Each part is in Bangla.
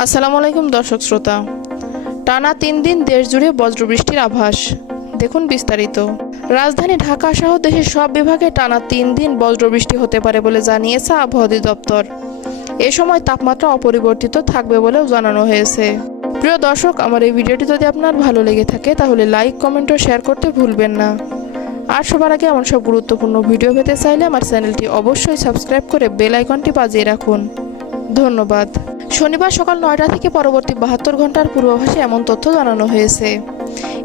আসসালামু আলাইকুম দর্শক শ্রোতা। টানা 3 দিন দেশ জুড়ে বজ্রবৃষ্টির আভাস, দেখুন বিস্তারিত। রাজধানী ঢাকা সহ দেশের সব বিভাগে টানা 3 দিন বজ্রবৃষ্টি হতে পারে বলে জানিয়েছে আবহাওয়া অধিদপ্তর। এ সময় তাপমাত্রা অপরিবর্তিত থাকবে বলেও জানানো হয়েছে। প্রিয় দর্শক, আমার এই ভিডিওটি যদি আপনার ভালো লেগে থাকে তাহলে লাইক, কমেন্ট ও শেয়ার করতে ভুলবেন না। আর সবার আগে এমন সব গুরুত্বপূর্ণ ভিডিও পেতে চাইলে আমার চ্যানেলটি অবশ্যই সাবস্ক্রাইব করে বেল আইকনটি বাজিয়ে রাখুন। ধন্যবাদ। শনিবার সকাল 9টা থেকে পরবর্তী 72 ঘন্টার পূর্বাভাসে এমন তথ্য জানানো হয়েছে।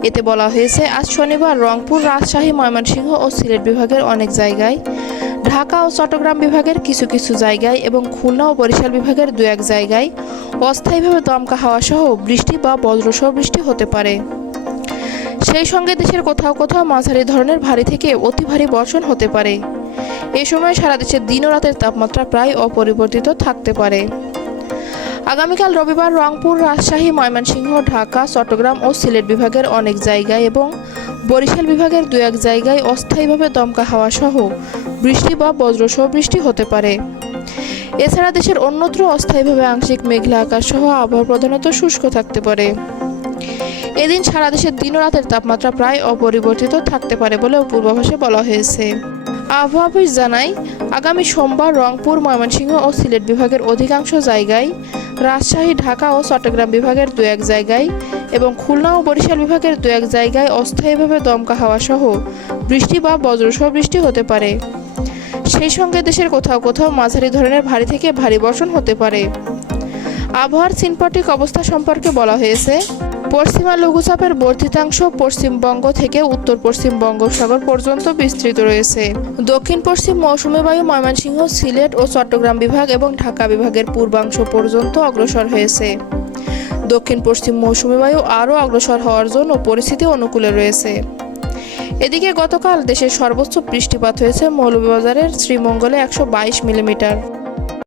এতে বলা হয়েছে, আজ শনিবার রংপুর, রাজশাহী, ময়মনসিংহ ও সিলেট বিভাগের অনেক জায়গায়, ঢাকা ও চট্টগ্রাম বিভাগের কিছু কিছু জায়গায় এবং খুলনা ও বরিশাল বিভাগের 2-1 জায়গায় অস্থায়ীভাবে দমকা হাওয়া সহ বৃষ্টি বা বজ্রসহ বৃষ্টি হতে পারে। সেই সঙ্গে দেশের কোথাও কোথাও মাঝারি ধরনের ভারী থেকে অতি ভারী বর্ষণ হতে পারে। এ সময় সারা দেশের দিন ও রাতের তাপমাত্রা প্রায় অপরিবর্তিত থাকতে পারে। আগামীকাল রবিবার রংপুর, রাজশাহী, ময়মনসিংহ, ঢাকা, চট্টগ্রাম ও সিলেট বিভাগের অনেক জায়গায় এবং বরিশাল বিভাগের 2-1 জায়গায় অস্থায়ীভাবে দমকা হাওয়া সহ বৃষ্টি বা বজ্রসহ বৃষ্টি হতে পারে। এছাড়া দেশের অন্যত্র অস্থায়ীভাবে আংশিক মেঘলা আকাশ সহ আবহাওয়া প্রধানত শুষ্ক থাকতে পারে। এদিন সারা দেশের দিন ও রাতের তাপমাত্রা প্রায় অপরিবর্তিত থাকতে পারে বলেও পূর্বাভাসে বলা হয়েছে। আবহাওয়া অফিস জানায়, আগামী সোমবার রংপুর, ময়মনসিংহ ও সিলেট বিভাগের অধিকাংশ জায়গায়, রাজশাহী, ঢাকা ও চট্টগ্রাম বিভাগের 2-1 জায়গায় এবং খুলনা ও বরিশাল বিভাগের 2-1 জায়গায় অস্থায়ীভাবে দমকা হাওয়া সহ বৃষ্টি বা বজ্রসহ বৃষ্টি হতে পারে। সেই সঙ্গে দেশের কোথাও কোথাও মাঝারি ধরনের ভারী থেকে ভারী বর্ষণ হতে পারে। আবহাওয়ার সিনপটিক অবস্থা সম্পর্কে বলা হয়েছে, পশ্চিমা লঘুচাপের বর্ধিতাংশ পশ্চিমবঙ্গ থেকে উত্তর পশ্চিম বঙ্গোপসাগর পর্যন্ত বিস্তৃত রয়েছে। দক্ষিণ পশ্চিম মৌসুমী বায়ু ময়মনসিংহ, সিলেট ও চট্টগ্রাম বিভাগ এবং ঢাকা বিভাগের পূর্বাংশ পর্যন্ত অগ্রসর হয়েছে। দক্ষিণ পশ্চিম মৌসুমী বায়ু আরও অগ্রসর হওয়ার জন্য পরিস্থিতি অনুকূলে রয়েছে। এদিকে গতকাল দেশের সর্বোচ্চ বৃষ্টিপাত হয়েছে মৌলভীবাজারের শ্রীমঙ্গলে 122 মিলিমিটার।